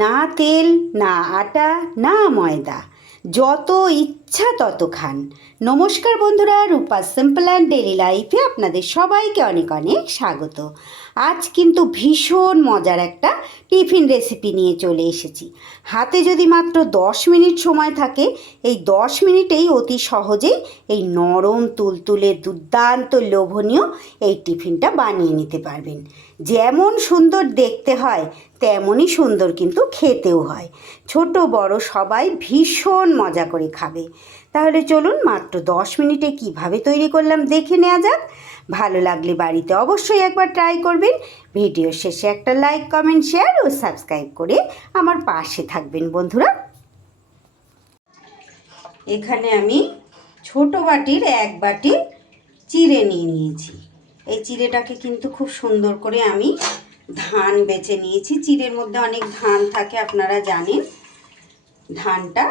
না তেল না আটা না ময়দা। যত ইচ্ছা তত খান নমস্কার বন্ধুরা, রূপা সিম্পল অ্যান্ড ডেলি লাইফে আপনাদের সবাইকে অনেক অনেক স্বাগত। আজ কিন্তু ভীষণ মজার একটা টিফিন রেসিপি নিয়ে চলে এসেছি। হাতে যদি মাত্র দশ মিনিট সময় থাকে, এই দশ মিনিটেই অতি সহজেই এই নরম, তুলতুলে, দুর্দান্ত, লোভনীয় এই টিফিনটা বানিয়ে নিতে পারবেন। যেমন সুন্দর দেখতে হয়, তেমনই সুন্দর কিন্তু খেতেও হয়। ছোট, বড় সবাই ভীষণ মজা করে খাবে। তাহলে চলুন মাত্র দশ মিনিটে কীভাবে তৈরি করলাম দেখে নেওয়া যাক। ভালো লাগলে বাড়িতে অবশ্যই একবার ট্রাই করবেন। ভিডিও শেষে একটা লাইক কমেন্ট শেয়ার ও সাবস্ক্রাইব করে আমার পাশে থাকবেন বন্ধুরা। এখানে আমি ছোট বাটির এক বাটি চিড়ে নিয়ে নিয়েছি। এই চিড়েটাকে কিন্তু খুব সুন্দর করে আমি ধান বেছে নিয়েছি। চিড়ের মধ্যে অনেক ধান থাকে, আপনারা জানেন। ধানটা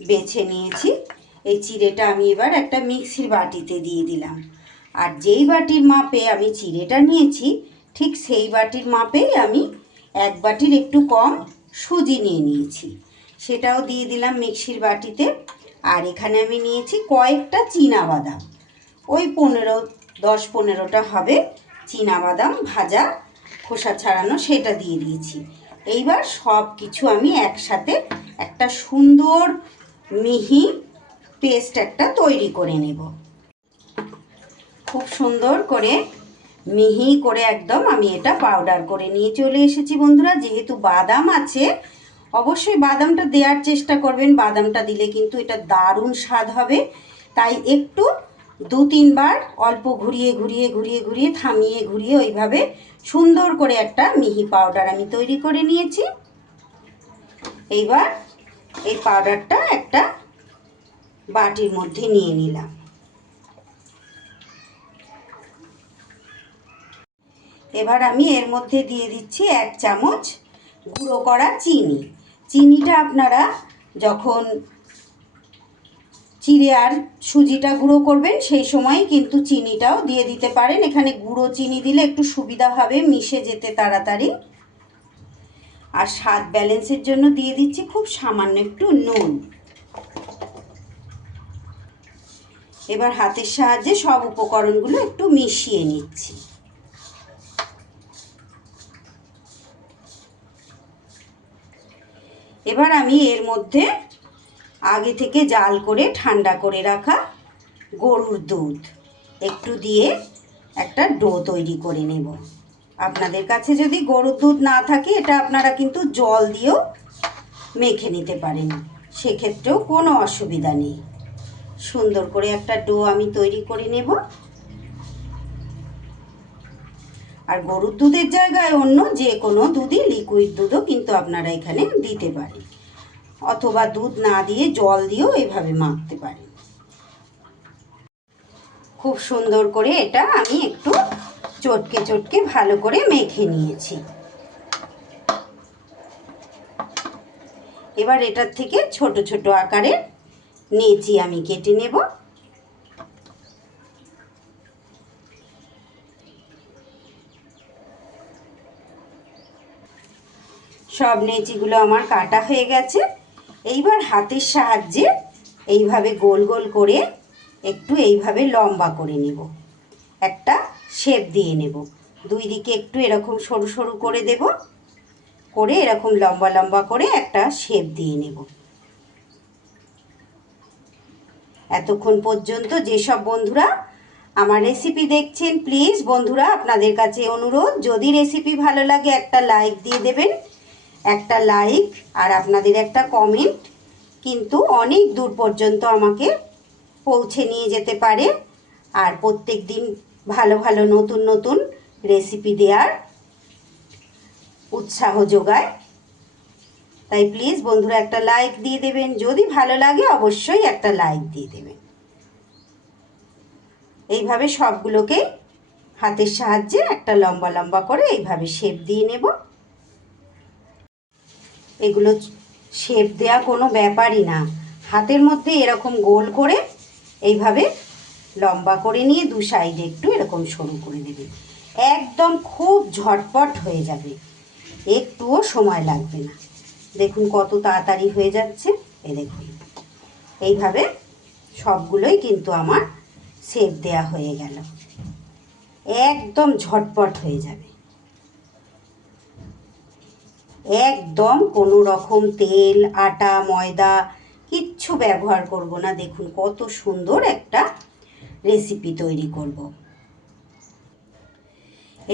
বেছে নিয়েছি। এই চিড়েটা আমি এবার একটা মিক্সির বাটিতে দিয়ে দিলাম। আর যেই বাটির মাপে আমি চিড়েটা নিয়েছি, ঠিক সেই বাটির মাপেই আমি এক বাটির একটু কম সুজি নিয়ে নিয়েছি। সেটাও দিয়ে দিলাম মিক্সির বাটিতে। আর এখানে আমি নিয়েছি কয়েকটা বাদাম ওই পনেরো, দশ পনেরোটা হবে বাদাম ভাজা, খোসা ছাড়ানো, সেটা দিয়ে দিয়েছি। এইবার সব কিছু আমি একসাথে একটা সুন্দর মিহি পেস্ট একটা তৈরি করে নেব। খুব সুন্দর করে মিহি করে একদম আমি এটা পাউডার করে নিয়ে চলে এসেছি বন্ধুরা। যেহেতু বাদাম আছে, অবশ্যই বাদামটা দেওয়ার চেষ্টা করবেন। বাদামটা দিলে কিন্তু এটা দারুণ স্বাদ হবে। তাই একটু দু তিনবার অল্প ঘুরিয়ে ঘুরিয়ে ঘুরিয়ে ঘুরিয়ে, থামিয়ে, ঘুরিয়ে ওইভাবে সুন্দর করে একটা মিহি পাউডার আমি তৈরি করে নিয়েছি। এইবার এই পাউডারটা একটা বাটির মধ্যে নিয়ে নিলাম। এবার আমি এর মধ্যে দিয়ে দিচ্ছি এক চামচ গুঁড়ো করা চিনি। চিনিটা আপনারা যখন চিড়ে আর সুজিটা গুঁড়ো করবেন, সেই সময় কিন্তু চিনিটাও দিয়ে দিতে পারেন। এখানে গুঁড়ো চিনি দিলে একটু সুবিধা হবে, মিশে যেতে তাড়াতাড়ি। আর স্বাদ ব্যালেন্সের জন্য দিয়ে দিচ্ছি খুব সামান্য একটু নুন। এবার হাতের সাহায্যে সব উপকরণগুলো একটু মিশিয়ে নিচ্ছি। এবার আমি এর মধ্যে আগে থেকে জাল করে ঠান্ডা করে রাখা গরুর দুধ একটু দিয়ে একটা ডো তৈরি করে নেব। আপনাদের কাছে যদি গরুর দুধ না থাকে, এটা আপনারা কিন্তু জল দিয়েও মেখে নিতে পারেন। সেক্ষেত্রেও কোনো অসুবিধা নেই। সুন্দর করে একটা ডো আমি তৈরি করে নেব। আর গরুর দুধের জায়গায় অন্য যে কোনো দুধই লিকুইড দুধও কিন্তু আপনারা এখানে দিতে পারেন। অথবা দুধ না দিয়ে জল দিয়েও এভাবে মাখতে পারেন। খুব সুন্দর করে এটা আমি একটু চটকে চটকে ভালো করে মেখে নিয়েছি। এবার এটার থেকে ছোট ছোট আকারে নেচি আমি, কেটে নেব। সব নেচিগুলো আমার কাটা হয়ে গেছে। এইবার হাতের সাহায্যে এইভাবে গোল গোল করে একটু এইভাবে লম্বা করে নেব। একটা শেপ দিয়ে নেব। দুই দিকে একটু এরকম সরু সরু করে দেব। করে এরকম লম্বা লম্বা করে একটা শেপ দিয়ে নেব। এতক্ষণ পর্যন্ত যেসব বন্ধুরা আমার রেসিপি দেখছেন প্লিজ বন্ধুরা, আপনাদের কাছে অনুরোধ, যদি রেসিপি ভালো লাগে, একটা লাইক দিয়ে দেবেন। একটা লাইক আর আপনাদের একটা কমেন্ট কিন্তু অনেক দূর পর্যন্ত আমাকে পৌঁছে নিয়ে যেতে পারে। আর প্রত্যেক দিন ভালো ভালো নতুন নতুন রেসিপি দেওয়ার উৎসাহ যোগায়। তাই প্লিজ বন্ধুরা একটা লাইক দিয়ে দেবেন। যদি ভালো লাগে অবশ্যই একটা লাইক দিয়ে দেবেন। এইভাবে সবগুলোকে হাতের সাহায্যে একটা লম্বা লম্বা করে এইভাবে শেপ দিয়ে নেব। এগুলো শেপ দেওয়া কোনো ব্যাপারই না। হাতের মধ্যে এরকম গোল করে এইভাবে লম্বা করে নিয়ে দু সাইডে একটু এরকম সরু করে দেবে। একদম খুব ঝটপট হয়ে যাবে। একটুও সময় লাগবে না। দেখুন কত তাড়াতাড়ি হয়ে যাচ্ছে। এ দেখুন। এইভাবে সবগুলোই কিন্তু আমার সেপ দেয়া হয়ে গেল। একদম ঝটপট হয়ে যাবে। একদম কোনো রকম তেল, আটা, ময়দা কিচ্ছু ব্যবহার করব না। দেখুন কত সুন্দর একটা রেসিপি তৈরি করব।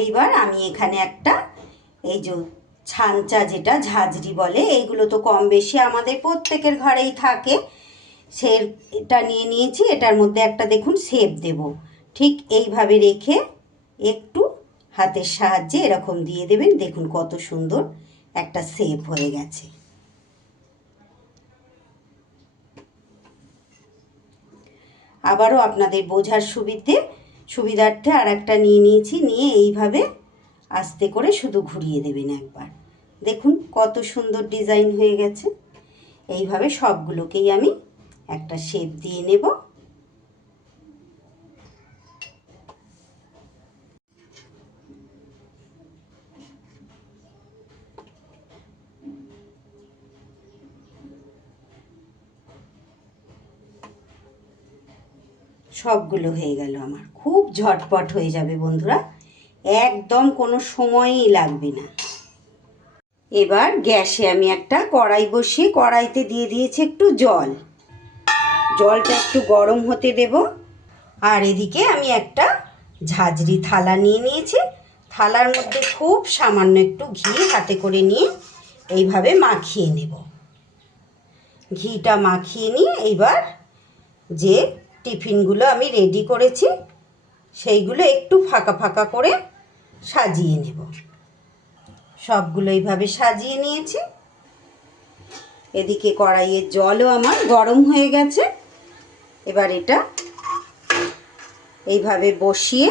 এইবার আমি এখানে একটা, এই যে ছাঞ্চা যেটা ঝাঁঝরি বলে, এইগুলো তো কম বেশি আমাদের প্রত্যেকের ঘরেই থাকে। সে এটা নিয়ে নিয়েছি, এটার মধ্যে একটা দেখুন সেপ দেব। ঠিক এইভাবে রেখে একটু হাতের সাহায্যে এরকম দিয়ে দেবেন, দেখুন কত সুন্দর একটা সেপ হয়ে গেছে। আবারও আপনাদের বোঝার সুবিধে সুবিধার্থে আর একটা নিয়ে নিয়েছি, নিয়ে এইভাবে আস্তে করে শুধু ঘুরিয়ে দেবেন একবার। দেখুন কত সুন্দর ডিজাইন হয়ে গেছে। এইভাবে সবগুলোকেই আমি একটা শেপ দিয়ে নেব। সবগুলো হয়ে গেল আমার। খুব ঝটপট হয়ে যাবে বন্ধুরা। একদম কোনো সময়ই লাগবে না। এবার গ্যাসে আমি একটা কড়াই বসিয়ে কড়াইতে দিয়ে দিয়েছি একটু জল। জলটা একটু গরম হতে দেব। আর এদিকে আমি একটা ঝাঁঝরি থালা নিয়ে নিয়েছি। থালার মধ্যে খুব সামান্য একটু ঘি হাতে করে নিয়ে এইভাবে মাখিয়ে নেব। ঘিটা মাখিয়ে নিয়ে এইবার যে টিফিনগুলো আমি রেডি করেছি, সেইগুলো একটু ফাঁকা ফাঁকা করে সাজিয়ে নেব। সবগুলো এইভাবে সাজিয়ে নিয়েছি। এদিকে কড়াইয়ের জলও আমার গরম হয়ে গেছে। এবার এটা এইভাবে বসিয়ে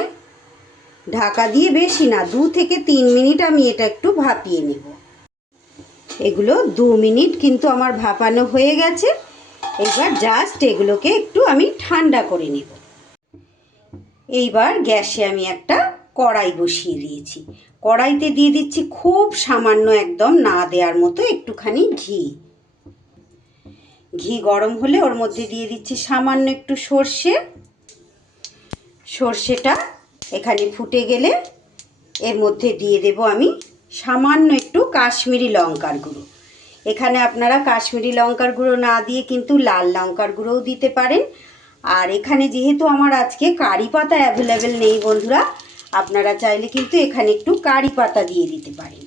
ঢাকা দিয়ে বেশি না, দু থেকে তিন মিনিট আমি এটা একটু ভাপিয়ে নেব। এগুলো দু মিনিট কিন্তু আমার ভাপানো হয়ে গেছে। এইবার জাস্ট এগুলোকে একটু আমি ঠান্ডা করে নেব। এইবার গ্যাসে আমি একটা কড়াই বসিয়ে দিয়েছি। কড়াইতে দিয়ে দিচ্ছি খুব সামান্য একদম না দেওয়ার মতো একটুখানি ঘি। ঘি গরম হলে ওর মধ্যে দিয়ে দিচ্ছি সামান্য একটু সর্ষে। সর্ষেটা এখানে ফুটে গেলে এর মধ্যে দিয়ে দেব আমি সামান্য একটু কাশ্মীরি লঙ্কার গুঁড়ো। এখানে আপনারা কাশ্মীরি লঙ্কার গুঁড়ো না দিয়ে কিন্তু লাল লঙ্কার গুঁড়োও দিতে পারেন। আর এখানে যেহেতু আমার আজকে কারি পাতা অ্যাভেলেবেল নেই বন্ধুরা, আপনারা চাইলে কিন্তু এখানে একটু কারি পাতা দিয়ে দিতে পারেন।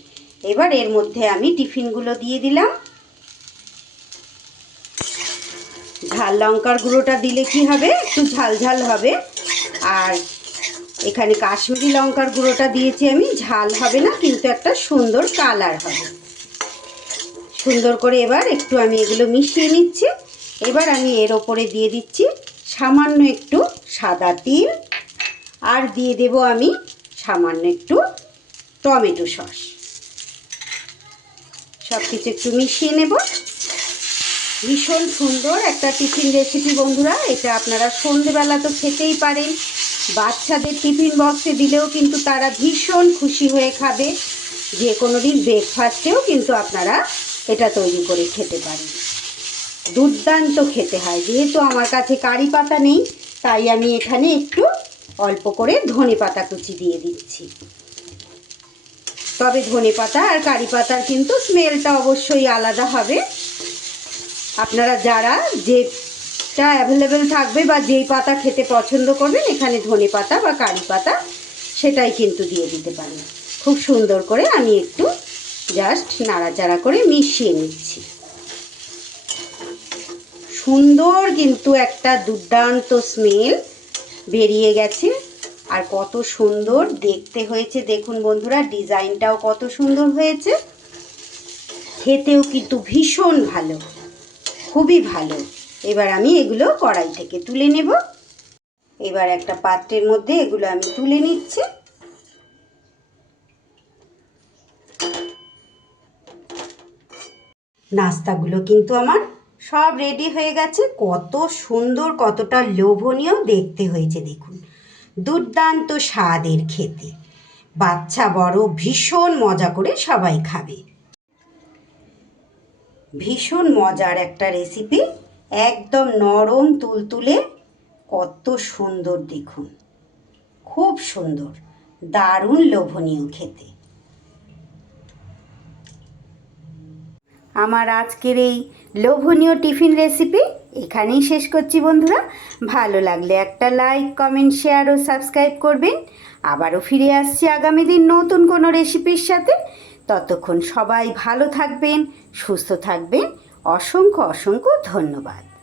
এবার এর মধ্যে আমি টিফিনগুলো দিয়ে দিলাম। ঝাল লঙ্কার গুঁড়োটা দিলে কি হবে? একটু ঝাল ঝাল হবে। আর এখানে কাশ্মীরি লঙ্কার গুঁড়োটা দিয়েছি আমি। ঝাল হবে না, কিন্তু একটা সুন্দর কালার হবে। সুন্দর করে এবার একটু আমি এগুলো মিশিয়ে নিচ্ছি। এবার আমি এর ওপরে দিয়ে দিচ্ছি সামান্য একটু সাদা তিল আর দিয়ে দেব আমি সামান্য একটু টমেটো সস। সব কিছু একটু মিশিয়ে নেব। ভীষণ সুন্দর একটা টিফিন রেসিপি বন্ধুরা, এটা আপনারা সন্ধেবেলা তো খেতেই পারেন। বাচ্চাদের টিফিন বক্সে দিলেও কিন্তু তারা ভীষণ খুশি হয়ে খাবে। যে কোনো দিন ব্রেকফাস্টেও কিন্তু আপনারা এটা তৈরি করে খেতে পারি। দুর্দান্ত খেতে হয়। যেহেতু আমার কাছে কারি পাতা নেই, তাই আমি এখানে একটু অল্প করে ধনে পাতা কুচি দিয়ে দিচ্ছি। তবে ধনে পাতা আর কারি পাতার কিন্তু স্মেলটা অবশ্যই আলাদা হবে। আপনারা যারা যেটা অ্যাভেলেবেল থাকবে বা যেই পাতা খেতে পছন্দ করবেন, এখানে ধনে পাতা বা কারি পাতা সেটাই কিন্তু দিয়ে দিতে পারেন। খুব সুন্দর করে আমি একটু জাস্ট নাড়াচাড়া করে মিশিয়ে নিচ্ছি। সুন্দর কিন্তু একটা দুর্দান্ত স্মেল বেরিয়ে গেছে। আর কত সুন্দর দেখতে হয়েছে। দেখুন বন্ধুরা, ডিজাইনটাও কত সুন্দর হয়েছে। খেতেও কিন্তু ভীষণ ভালো, খুবই ভালো। এবার আমি এগুলো কড়াই থেকে তুলে নেব। এবার একটা পাত্রের মধ্যে এগুলো আমি তুলে নিচ্ছি। নাস্তাগুলো কিন্তু আমার সব রেডি হয়ে গেছে। কত সুন্দর, কতটা লোভনীয় দেখতে হয়েছে দেখুন। দুর্দান্ত স্বাদের খেতে। বাচ্চা বড় ভীষণ মজা করে সবাই খাবে। ভীষণ মজার একটা রেসিপি একদম নরম, তুলতুলে। কত সুন্দর দেখুন। খুব সুন্দর। দারুণ লোভনীয় খেতে। আমার আজকের এই লোভনীয় টিফিন রেসিপি এখানেই শেষ করছি বন্ধুরা। ভালো লাগলে একটা লাইক, কমেন্ট, শেয়ার ও সাবস্ক্রাইব করবেন। আবারও ফিরে আসছি আগামী দিন নতুন কোনো রেসিপির সাথে। ততক্ষণ সবাই ভালো থাকবেন, সুস্থ থাকবেন। অসংখ্য অসংখ্য ধন্যবাদ।